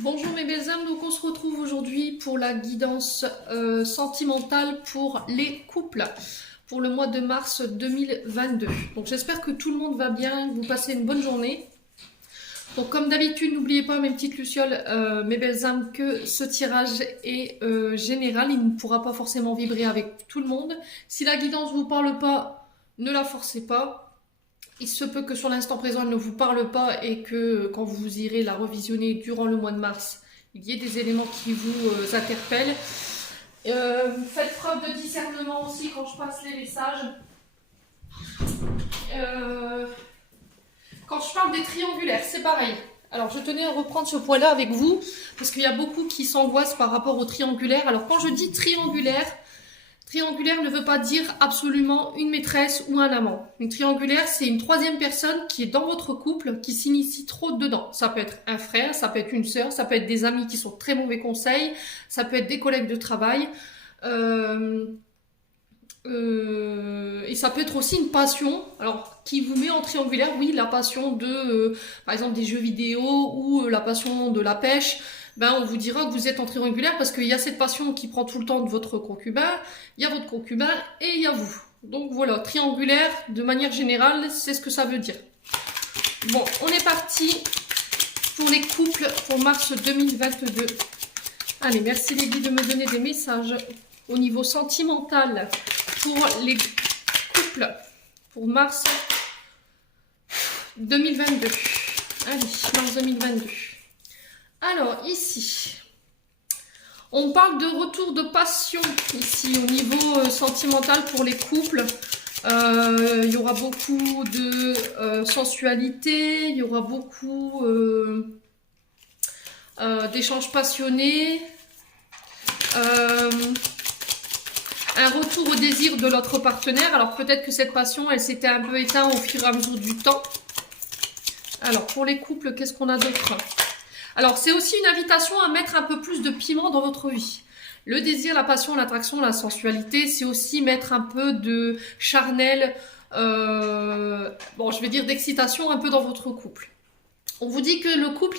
Bonjour mes belles âmes, donc on se retrouve aujourd'hui pour la guidance sentimentale pour les couples pour le mois de mars 2022. Donc j'espère que tout le monde va bien, que vous passez une bonne journée. Donc comme d'habitude, n'oubliez pas mes petites lucioles, mes belles âmes, que ce tirage est général, il ne pourra pas forcément vibrer avec tout le monde. Si la guidance ne vous parle pas, ne la forcez pas. Il se peut que sur l'instant présent, elle ne vous parle pas et que quand vous irez la revisionner durant le mois de mars, il y ait des éléments qui vous interpellent. Faites preuve de discernement aussi quand je passe les messages. Quand je parle des triangulaires, c'est pareil. Alors, je tenais à reprendre ce point-là avec vous, parce qu'il y a beaucoup qui s'angoissent par rapport aux triangulaires. Alors, quand je dis triangulaire ne veut pas dire absolument une maîtresse ou un amant. Une triangulaire, c'est une troisième personne qui est dans votre couple, qui s'initie trop dedans. Ça peut être un frère, ça peut être une sœur, ça peut être des amis qui sont très mauvais conseils, ça peut être des collègues de travail. Et ça peut être aussi une passion, alors qui vous met en triangulaire, oui, la passion de, par exemple, des jeux vidéo ou la passion de la pêche. Ben, on vous dira que vous êtes en triangulaire parce qu'il y a cette passion qui prend tout le temps de votre concubin, il y a votre concubin et il y a vous. Donc voilà, triangulaire, de manière générale, c'est ce que ça veut dire. Bon, on est parti pour les couples pour mars 2022. Allez, merci les guides de me donner des messages au niveau sentimental pour les couples pour mars 2022. Allez, mars 2022. Alors, ici, on parle de retour de passion, ici, au niveau sentimental pour les couples. Il y aura beaucoup de sensualité, il y aura beaucoup d'échanges passionnés, un retour au désir de l'autre partenaire. Alors, peut-être que cette passion, elle s'était un peu éteinte au fur et à mesure du temps. Alors, pour les couples, qu'est-ce qu'on a d'autre ? Alors, c'est aussi une invitation à mettre un peu plus de piment dans votre vie. Le désir, la passion, l'attraction, la sensualité, c'est aussi mettre un peu de charnel, bon, je vais dire d'excitation un peu dans votre couple. On vous dit que le couple,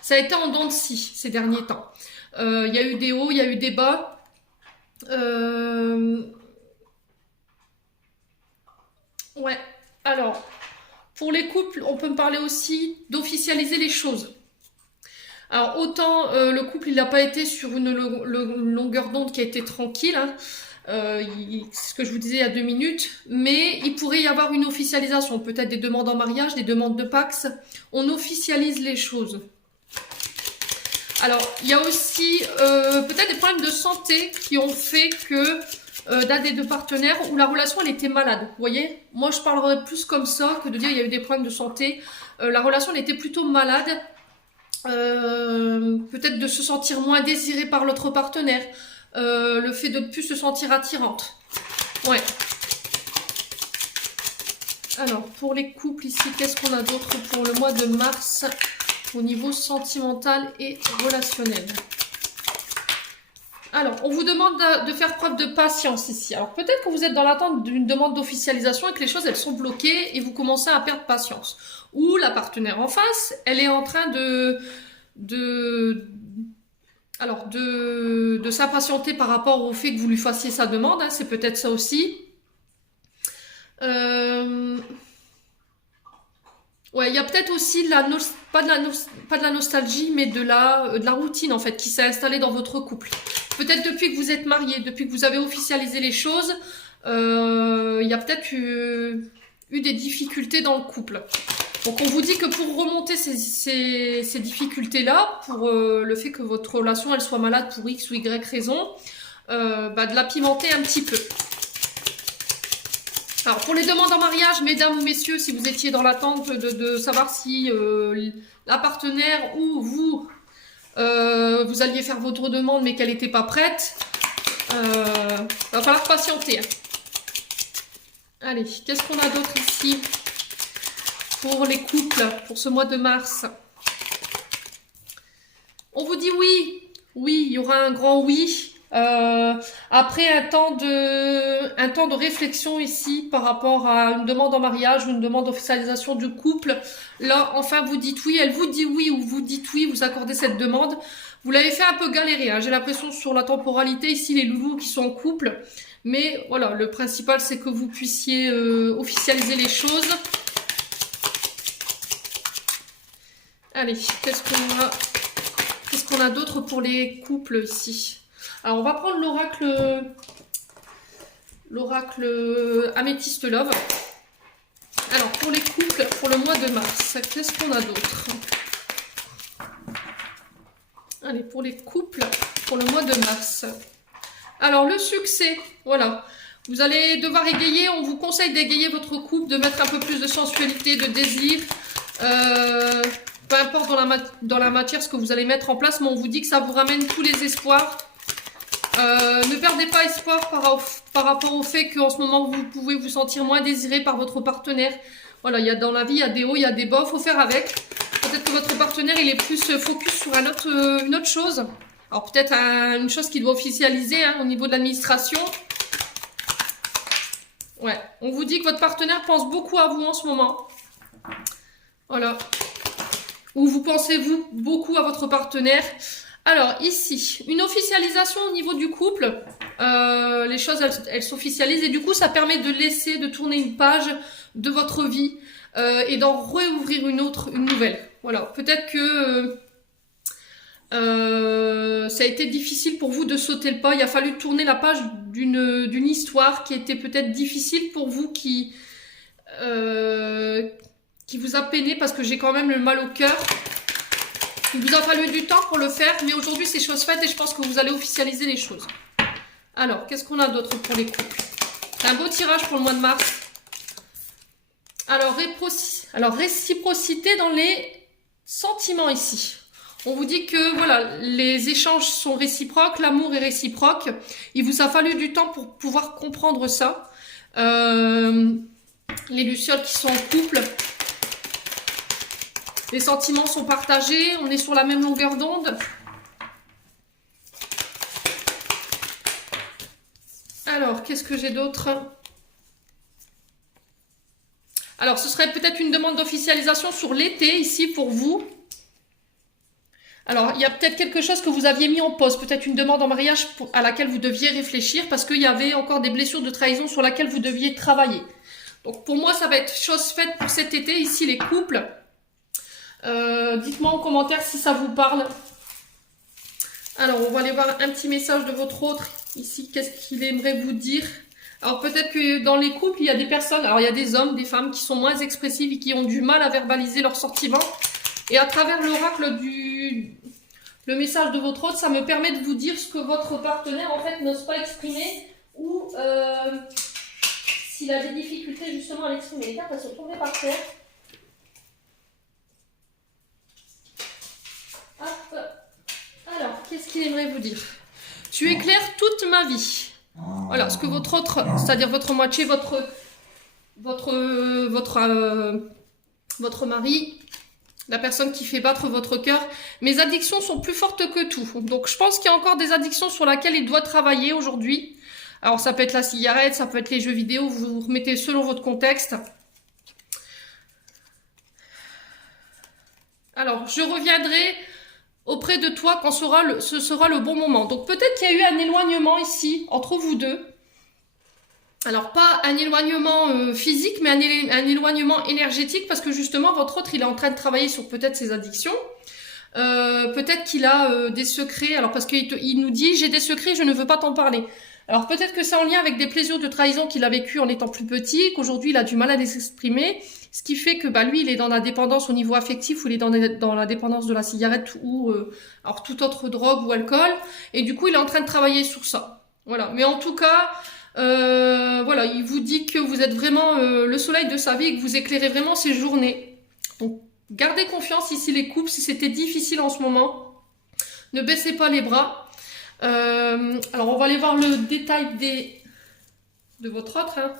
ça a été en dents de scie ces derniers temps. Il y a eu des hauts, il y a eu des bas. Ouais, alors, pour les couples, on peut me parler aussi d'officialiser les choses. Alors autant le couple il n'a pas été sur une longueur d'onde qui a été tranquille, hein, ce que je vous disais il y a 2 minutes, mais il pourrait y avoir une officialisation, peut-être des demandes en mariage, des demandes de Pax, on officialise les choses. Alors il y a aussi peut-être des problèmes de santé qui ont fait que d'un des deux partenaires où la relation elle était malade, vous voyez. Moi je parlerais plus comme ça que de dire il y a eu des problèmes de santé, la relation elle était plutôt malade. Peut-être de se sentir moins désirée par l'autre partenaire, le fait de ne plus se sentir attirante. Ouais. Alors, pour les couples ici, qu'est-ce qu'on a d'autre pour le mois de mars au niveau sentimental et relationnel? Alors, on vous demande de faire preuve de patience ici. Alors, peut-être que vous êtes dans l'attente d'une demande d'officialisation et que les choses, elles sont bloquées et vous commencez à perdre patience. Ou la partenaire en face, elle est en train de s'impatienter par rapport au fait que vous lui fassiez sa demande. Hein, c'est peut-être ça aussi. Ouais, il y a peut-être aussi pas de la nostalgie, mais de la routine en fait qui s'est installée dans votre couple. Peut-être depuis que vous êtes mariés, depuis que vous avez officialisé les choses, il y a peut-être eu des difficultés dans le couple. Donc on vous dit que pour remonter ces difficultés-là, pour le fait que votre relation elle soit malade pour X ou Y raison, de la pimenter un petit peu. Alors pour les demandes en mariage, mesdames ou messieurs, si vous étiez dans l'attente de savoir si la partenaire ou vous, vous alliez faire votre demande mais qu'elle n'était pas prête, va falloir patienter. Allez, qu'est-ce qu'on a d'autre ici pour les couples pour ce mois de mars? On vous dit oui, oui, il y aura un grand oui. Après un temps de réflexion ici par rapport à une demande en mariage ou une demande d'officialisation du couple, là enfin vous dites oui, elle vous dit oui ou vous dites oui, vous accordez cette demande. Vous l'avez fait un peu galérer, hein. J'ai l'impression sur la temporalité ici les loulous qui sont en couple, mais voilà, le principal c'est que vous puissiez officialiser les choses. Allez, qu'est-ce qu'on a d'autre pour les couples ici? Alors, on va prendre l'oracle Améthyste Love. Alors, pour les couples, pour le mois de mars, qu'est-ce qu'on a d'autre? Allez, pour les couples, pour le mois de mars. Alors, le succès, voilà. Vous allez devoir égayer, on vous conseille d'égayer votre couple, de mettre un peu plus de sensualité, de désir. Peu importe dans la matière ce que vous allez mettre en place, mais on vous dit que ça vous ramène tous les espoirs. Ne perdez pas espoir par rapport au fait qu'en ce moment vous pouvez vous sentir moins désiré par votre partenaire. Voilà, dans la vie il y a des hauts, il y a des bas, faut faire avec. Peut-être que votre partenaire il est plus focus sur une autre chose. Alors peut-être une chose qu'il doit officialiser hein, au niveau de l'administration. Ouais, on vous dit que votre partenaire pense beaucoup à vous en ce moment. Voilà. Ou vous pensez vous beaucoup à votre partenaire. Alors ici, une officialisation au niveau du couple. Les choses elles s'officialisent et du coup ça permet de tourner une page de votre vie et d'en réouvrir une nouvelle. Voilà, peut-être que ça a été difficile pour vous de sauter le pas. Il a fallu tourner la page d'une histoire qui était peut-être difficile pour vous, qui vous a peiné parce que j'ai quand même le mal au cœur. Il vous a fallu du temps pour le faire, mais aujourd'hui c'est chose faite et je pense que vous allez officialiser les choses. Alors, qu'est-ce qu'on a d'autre pour les couples? C'est un beau tirage pour le mois de mars. Alors, réciprocité dans les sentiments ici. On vous dit que voilà, les échanges sont réciproques, l'amour est réciproque. Il vous a fallu du temps pour pouvoir comprendre ça. Les lucioles qui sont en couple. Les sentiments sont partagés, on est sur la même longueur d'onde. Alors, qu'est-ce que j'ai d'autre? Alors, ce serait peut-être une demande d'officialisation sur l'été, ici, pour vous. Alors, il y a peut-être quelque chose que vous aviez mis en pause, peut-être une demande en mariage à laquelle vous deviez réfléchir, parce qu'il y avait encore des blessures de trahison sur lesquelles vous deviez travailler. Donc, pour moi, ça va être chose faite pour cet été, ici, les couples. Dites-moi en commentaire si ça vous parle. Alors, on va aller voir un petit message de votre autre. Ici, qu'est-ce qu'il aimerait vous dire? Alors, peut-être que dans les couples, il y a des personnes, alors il y a des hommes, des femmes qui sont moins expressives et qui ont du mal à verbaliser leurs sentiments. Et à travers l'oracle le message de votre autre, ça me permet de vous dire ce que votre partenaire, en fait, n'ose pas exprimer ou s'il a des difficultés justement à l'exprimer. Les cartes, elles sont tombées par terre. Hop. Alors, qu'est-ce qu'il aimerait vous dire? Tu éclaires toute ma vie. Voilà, ce que votre autre, c'est-à-dire votre moitié, votre mari, la personne qui fait battre votre cœur. Mes addictions sont plus fortes que tout. Donc, je pense qu'il y a encore des addictions sur lesquelles il doit travailler aujourd'hui. Alors, ça peut être la cigarette, ça peut être les jeux vidéo. Vous vous remettez selon votre contexte. Alors, je reviendrai auprès de toi quand ce sera le bon moment. Donc peut-être qu'il y a eu un éloignement ici entre vous deux. Alors pas un éloignement physique, mais un éloignement énergétique parce que justement votre autre il est en train de travailler sur peut-être ses addictions. Peut-être qu'il a des secrets. Alors parce qu'il nous dit j'ai des secrets, je ne veux pas t'en parler. Alors peut-être que c'est en lien avec des plaisirs de trahison qu'il a vécu en étant plus petit, qu'aujourd'hui il a du mal à les exprimer. Ce qui fait que lui, il est dans la dépendance au niveau affectif ou il est dans la dépendance de la cigarette ou alors toute autre drogue ou alcool. Et du coup, il est en train de travailler sur ça. Voilà. Mais en tout cas, voilà, il vous dit que vous êtes vraiment le soleil de sa vie et que vous éclairez vraiment ses journées. Donc, gardez confiance ici les couples. Si c'était difficile en ce moment, ne baissez pas les bras. Alors, on va aller voir le détail de votre autre. Hein.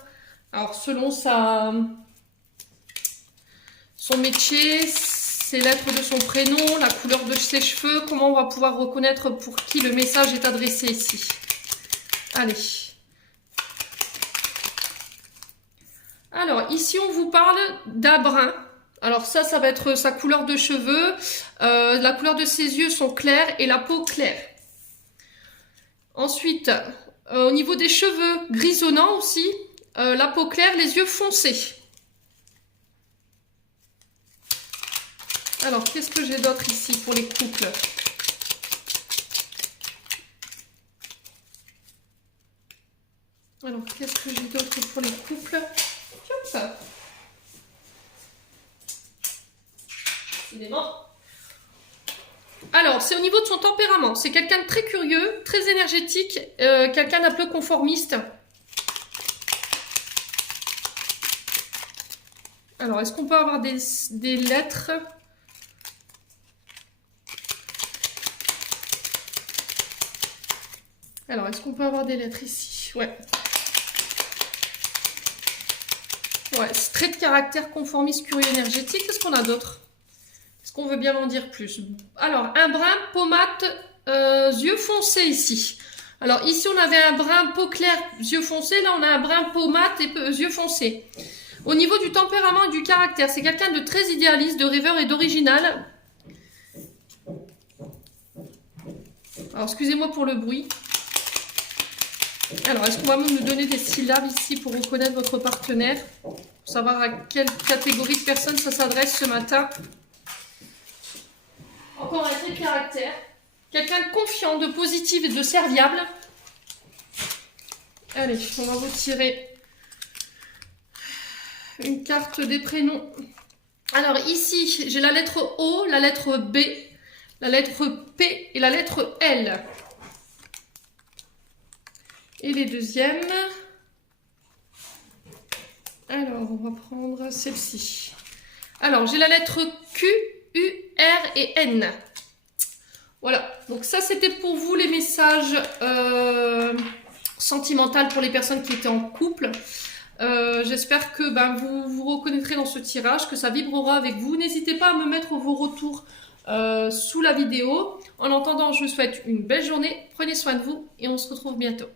Alors, selon son métier, ses lettres de son prénom, la couleur de ses cheveux, comment on va pouvoir reconnaître pour qui le message est adressé ici. Allez. Alors, ici, on vous parle d'un brun. Alors ça va être sa couleur de cheveux. La couleur de ses yeux sont clairs et la peau claire. Ensuite, au niveau des cheveux grisonnants aussi, la peau claire, les yeux foncés. Alors, qu'est-ce que j'ai d'autre ici pour les couples? Alors, qu'est-ce que j'ai d'autre pour les couples? Hop. Alors, c'est au niveau de son tempérament. C'est quelqu'un de très curieux, très énergétique, quelqu'un d'un peu conformiste. Alors, est-ce qu'on peut avoir des lettres? Alors, est-ce qu'on peut avoir des lettres ici? Ouais. Ouais, c'est trait de caractère conformiste, curieux, énergétique. Qu'est-ce qu'on a d'autre? Est-ce qu'on veut bien m'en dire plus? Alors, un brun, peau mate, yeux foncés ici. Alors, ici, on avait un brun peau claire, yeux foncés. Là, on a un brun peau mate et yeux foncés. Au niveau du tempérament et du caractère, c'est quelqu'un de très idéaliste, de rêveur et d'original. Alors, excusez-moi pour le bruit. Alors, est-ce qu'on va nous donner des syllabes ici pour reconnaître votre partenaire? Pour savoir à quelle catégorie de personnes ça s'adresse ce matin. Encore un trait de caractère. Quelqu'un de confiant, de positif et de serviable. Allez, on va vous tirer une carte des prénoms. Alors ici, j'ai la lettre O, la lettre B, la lettre P et la lettre L. Et les deuxièmes. Alors, on va prendre celle-ci. Alors, j'ai la lettre Q, U, R et N. Voilà, donc ça c'était pour vous les messages sentimentaux pour les personnes qui étaient en couple. J'espère que vous vous reconnaîtrez dans ce tirage, que ça vibrera avec vous. N'hésitez pas à me mettre vos retours sous la vidéo. En attendant, je vous souhaite une belle journée. Prenez soin de vous et on se retrouve bientôt.